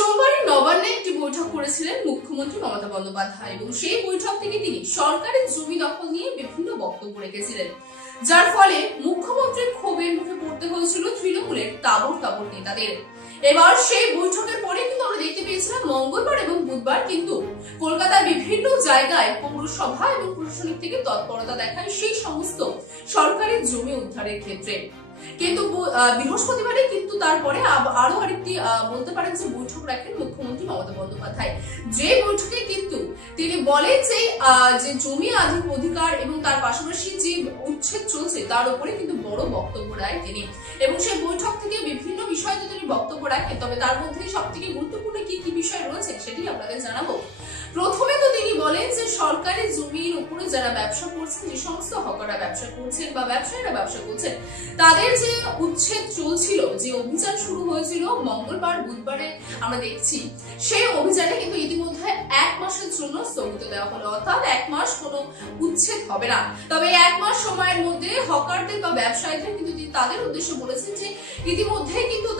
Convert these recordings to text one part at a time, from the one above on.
সোমবার নবান্নে একটি বৈঠক করেছিলেন মুখ্যমন্ত্রী মমতা বন্দ্যোপাধ্যায় এবং সেই বৈঠক থেকে তিনি সরকারি জমি দখল নিয়ে বিভিন্ন বক্তব্য রেখেছিলেন, যার ফলে মুখ্যমন্ত্রীর ক্ষোভের মুখে পড়তে হয়েছিল তৃণমূলের তাবড় তাবড় নেতাদের। এবার সেই বৈঠকের পরে কিন্তু আমরা দেখতে পেয়েছিলাম মঙ্গলবার এবং বুধবার কিন্তু কলকাতার বিভিন্ন জায়গায় পৌরসভা এবং প্রশাসনিক থেকে তৎপরতা দেখায় সেই সমস্ত সরকারি জমি উদ্ধারের ক্ষেত্রে। কিন্তু বৃহস্পতিবারে কিন্তু তারপরে আরো আরেকটি বলতে পারেন যে বৈঠক রাখেন মুখ্যমন্ত্রী মমতা বন্দ্যোপাধ্যায়, যে বৈঠকে কিন্তু তিনি বলেন যে জমি অধিকার এবং তার পাশাপাশি যে উচ্ছেদ চলছে তার উপরে কিন্তু বড় বক্তব্য রাখেন তিনি। এবং সেই বৈঠক থেকে বিভিন্ন বিষয়ে তিনি বক্তব্য রাখেন, তবে তার মধ্যে সব থেকে গুরুত্বপূর্ণ কি কি বিষয় রয়েছে সেটি আপনাদের জানাবো। প্রথমে তো তিনি বলেন যে সরকারি জমির উপরে যারা ব্যবসা করছেন, যে সমস্ত হকাররা ব্যবসা করছেন বা ব্যবসায়ীরা ব্যবসা করছেন, তাদের যে উচ্ছেদ চলছিল, যে অভিযান শুরু হয়েছিল মঙ্গলবার বুধবারে আমরা দেখছি, সেই অভিযানে কিন্তু ইতিমধ্যে 1 মাসের জন্য স্থগিত দেওয়া হলো, অর্থাৎ 1 মাস কোনো উচ্ছেদ হবে না। তবে 1 মাস সময়ের মধ্যে হকারদের বা ব্যবসায়ীদের কিন্তু তাদের উদ্দেশ্যে বলেছেন যে ইতিমধ্যে কিন্তু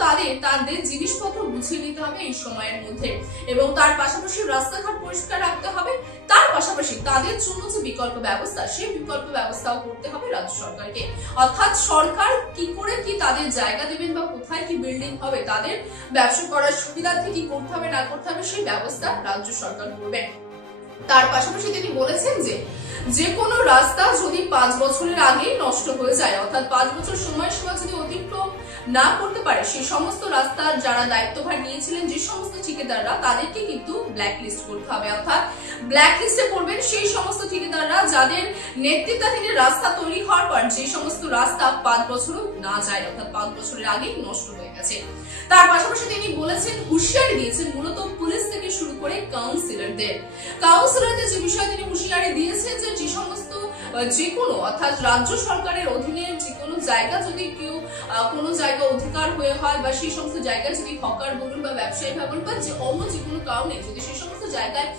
তাদের জিনিসপত্র গুছিয়ে নিতে হবে এই সময়ের মধ্যে, এবং তার পাশাপাশি রাস্তাঘাট পরিষ্কার রাখতে হবে। তার পাশাপাশি তাদের জন্য যে বিকল্প ব্যবস্থা, সেই বিকল্প ব্যবস্থাও করতে হবে রাজ্য সরকারকে। অর্থাৎ সরকার কি করে কি তাদের জায়গা দেবেন বা কোথায় কি বিল্ডিং হবে, তাদের ব্যবসা করার সুবিধার্থে কি করতে হবে না করতে হবে সেই ব্যবস্থা রাজ্য সরকার করবেন। তার পাশাপাশি তিনি বলেছেন যে কোনো রাস্তা যদি 5 বছরের আগে নষ্ট হয়ে যায়, অর্থাৎ 5 বছর সময়সীমা যদি অতিক্রম না করতে পারে, সেই সমস্ত রাস্তার যারা দায়িত্বভার নিয়েছিলেন, যে সমস্ত ঠিকাদাররা, তাদেরকে কিন্তু ব্ল্যাক লিস্ট করতে হবে। অর্থাৎ ব্ল্যাক লিস্টে পড়বেন সেই সমস্ত ঠিকাদাররা যাদের নেতৃত্বাধীন রাস্তা তৈরি হওয়ার পর যে সমস্ত রাস্তা 5 বছরও না যায়, অর্থাৎ 5 বছরের আগে নষ্ট হয়ে গেছে। তার পাশাপাশি তিনি বলেছেন, হুঁশিয়ারি দিয়েছেন মূলত পুলিশ থেকে শুরু করে কাউন্সিলরদের যে বিষয়ে তিনি হুঁশিয়ারি দিয়েছেন যে সমস্ত যে কোনো অর্থাৎ রাজ্য সরকারের অধীনে যে কোনো জায়গা যদি কেউ কোনো জায়গা অধিকার হয়ে হয় বা সেই সমস্ত জায়গায় যদি হকার বলুন বা ব্যবসায়ী বলুন বা যে অন্য যে কোনো কারণে যদি সেই সমস্ত জায়গায়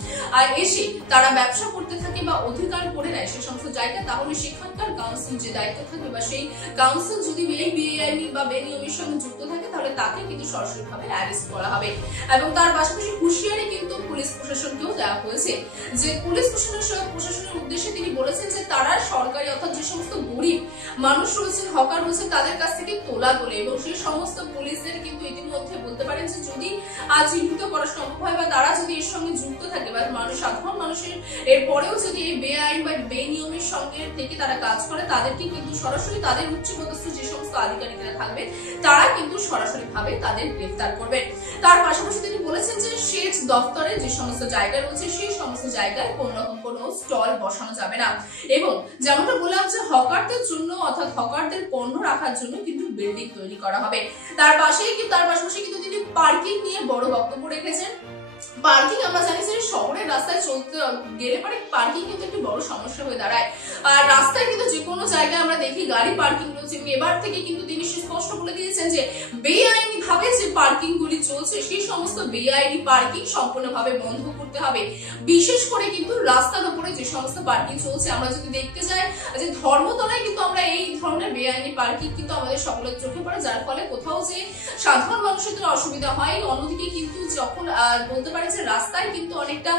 এসে তারা ব্যবসা করতে থাকে বা অধিকার করে নেয় সেই সমস্ত জায়গায়, তাহলে সেখানকার কাউন্সিল যে দায়িত্ব থাকবে বা সেই কাউন্সিল যদি এই বেআইনি বা বেনিয়মের সঙ্গে যুক্ত থাকে, তাহলে তাকে কিন্তু সরাসরি ভাবে অ্যারেস্ট করা হবে। এবং তার পাশাপাশি হুঁশিয়ারি কিন্তু পুলিশ প্রশাসনকেও দেওয়া হয়েছে, যে পুলিশ প্রশাসনের উদ্দেশ্যে তিনি বলেছেন যে তারা সরকারি অর্থাৎ যে সমস্ত গরিব মানুষ রয়েছেন, হকার রয়েছেন, তাদের কাছ থেকে তোলা তোলে এবং সেই সমস্ত পুলিশদের কিন্তু ইতিমধ্যে বলতে পারেন যে যদি চিহ্নিত করা সম্ভব হয় বা তারা যদি এর সঙ্গে যুক্ত থাকে বা সাধারণ মানুষের এরপরেও যদি এই বেআইন বা বেনিয়মের সঙ্গে থেকে তারা কাজ করে, তাদেরকে কিন্তু সরাসরি তাদের উচ্চপদস্থ যে সমস্ত আধিকারিকরা থাকবে তারা কিন্তু সরাসরি ভাবে তাদের গ্রেফতার করবে। তার পাশাপাশি তিনি বলেছেন যে সেচ দপ্তরে যে সমস্ত জায়গা রয়েছে সেই সমস্ত জায়গায় কোন রকম কোনো স্টল বসানো যাবে না, এবং যেমনটা বললাম যে হকারদের জন্য অর্থাৎ হকারদের পণ্য রাখার জন্য কিন্তু বিল্ডিং তৈরি করা হবে। তার পাশাপাশি কিন্তু তিনি পার্কিং নিয়ে বড় বক্তব্য রেখেছেন। পার্কিং আমরা জানি যে শহরের রাস্তায় চলতে গেলে পরে পার্কিং কিন্তু একটি বড় সমস্যা হয়ে দাঁড়ায়। আর রাস্তায় কিন্তু যে কোনো জায়গায় আমরা দেখি গাড়ি পার্কিং রয়েছে, এবার থেকে কিন্তু তিনি স্পষ্ট বলে দিয়েছেন যে বেআইনি ভাবে যে পার্কিং গুলি চলছে সেই সমস্ত বেআইনি পার্কিং সম্পূর্ণভাবে বন্ধ করতে হবে। বিশেষ করে কিন্তু রাস্তার উপরে যে সমস্ত পার্কিং চলছে, আমরা যদি দেখতে যাই যে ধর্মতলায় কিন্তু আমরা এই ধরনের বেআইনি পার্কিং কিন্তু আমাদের সকলের চোখে পড়ে, যার ফলে কোথাও যে সাধারণ মানুষের অসুবিধা হয়, অন্যদিকে কিন্তু যখন বলতে পারে যে রাস্তায় কিন্তু অনেকটা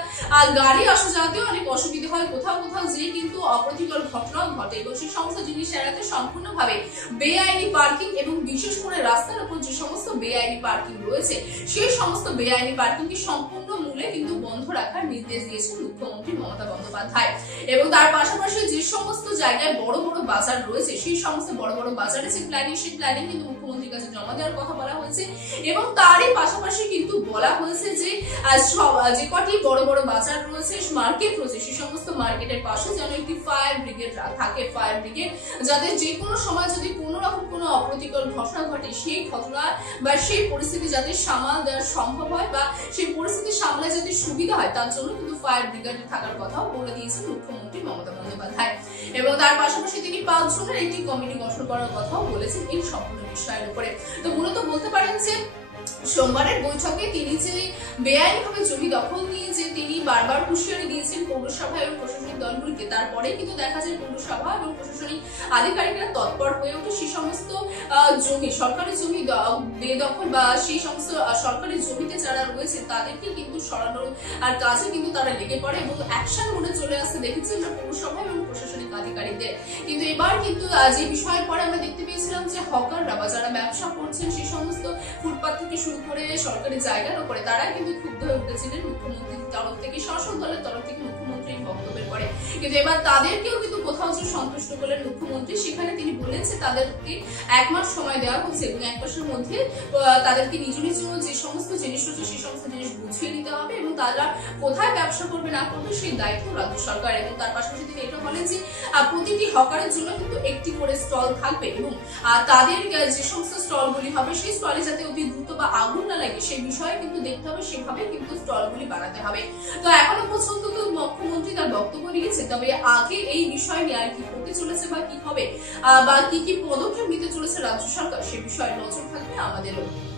গাড়ি আসা যাওয়াতে অনেক অসুবিধা হয়, কোথাও যে কিন্তু অপ্রীতিকর ঘটনাও ঘটে, এবং সেই সমস্ত জিনিস এড়াতে সম্পূর্ণভাবে বেআইনি পার্কিং এবং বিশেষ করে রাস্তার উপর যে সমস্ত বেআইনি পার্কিং রয়েছে সেই সমস্ত বেআইনি পার্কিংকে সম্পূর্ণ মূলে কিন্তু বন্ধ রাখার নির্দেশ দিয়েছেন মুখ্যমন্ত্রী মমতা বন্দ্যোপাধ্যায়। এবং তার পাশাপাশি যে সমস্ত জায়গায় বড় বড় বাজার রয়েছে সেই সমস্ত বড় বড় বাজারে যে প্ল্যানিং, সেই প্ল্যানিং কিন্তু মুখ্যমন্ত্রীর কাছে জমা দেওয়ার কথা বলা হয়েছে। এবং তারই পাশাপাশি কিন্তু বলা হয়েছে যে যে কটি বড় বড় বাজার রয়েছে, মার্কেট রয়েছে, সেই সমস্ত মার্কেটের পাশে যেন একটি ফায়ার ব্রিগেড থাকে, ফায়ার ব্রিগেড যাতে যে কোনো সময় যদি কোনো রকম কোনো অপ্রীতিকর ঘটনা ঘটে সেই ঘটনা বা সেই পরিস্থিতি যাতে সামাল দেওয়া সম্ভব হয় বা সেই পরিস্থিতি সামলে যাতে সুবিধা হয়, তার জন্য কিন্তু ফায়ার ব্রিগেড থাকার কথাও বলে দিয়েছেন মুখ্যমন্ত্রী মমতা বন্দ্যোপাধ্যায়। এবং তার পাশাপাশি তিনি 5 জনের একটি কমিটি গঠন করার কথাও বলেছেন এই সম্পূর্ণ বিষয়ের উপরে। তো মূলত বলতে পারেন যে সোমবারের বৈঠকে তিনি যে বেআইনিভাবে জমি দখল নিয়ে যে তিনি বারবার হুঁশিয়ারি দিয়েছেন পৌরসভা এবং প্রশাসনিক দলগুলিকে, তারপরে কিন্তু দেখা যায় পৌরসভা এবং প্রশাসনিক আধিকারিকরা তৎপর হয়ে ওঠে সেই সমস্ত জমি, সরকারি জমি বেদখল বা সেই সমস্ত সরকারি জমিতে যারা রয়েছে তাদেরকে কিন্তু সরানোর আর কাজে কিন্তু তারা লেগে পড়ে এবং অ্যাকশন মোডে চলে আসতে দেখেছি আমরা পৌরসভা এবং প্রশাসনিক আধিকারিকদের। কিন্তু এবার কিন্তু যে বিষয়ের পরে আমরা দেখতে পেয়েছিলাম যে হকাররা বা যারা ব্যবসা করছেন সেই সমস্ত ফুটপাত থেকে শুরু করে সরকারি জায়গার উপরে তারা কিন্তু ক্ষুব্ধ হয়ে উঠেছিলেন মুখ্যমন্ত্রীর তরফ থেকে, শাসক দলের তরফ থেকে মুখ্যমন্ত্রীর বক্তব্যের পরে। কিন্তু এবার তাদেরকেও কিন্তু কোথাও যে সন্তুষ্ট করলেন মুখ্যমন্ত্রী, সেখানে তিনি বলেন যে তাদেরকে 1 মাস সময় দেওয়া হচ্ছে এবং 1 মাসের মধ্যে তাদেরকে নিজ নিজ যে সমস্ত জিনিস রয়েছে সেই সমস্ত জিনিস বুঝিয়ে দিতে হবে এবং তারা কোথায় ব্যবসা করবে না করবে সেই দায়িত্ব রাজ্য সরকার। এবং তার পাশাপাশি তিনি এটা বলেন যে প্রতিটি হকারের জন্য কিন্তু একটি করে স্টল থাকবে এবং তাদের যে সমস্ত স্টলগুলি হবে সেই স্টলে যাতে অতি দ্রুত বা আগুন না লাগে সেই বিষয়ে কিন্তু দেখতে হবে, সেভাবে কিন্তু স্টলগুলি বানাতে হবে। তো এখনো পর্যন্ত তো মুখ্যমন্ত্রী তার বক্তব্য নিয়েছে, তবে আগে এই বিষয় নিয়ে আর কি করতে চলেছে বা কি হবে বা কি কি পদক্ষেপ নিতে চলেছে রাজ্য সরকার সে বিষয়ে নজর থাকবে আমাদেরও।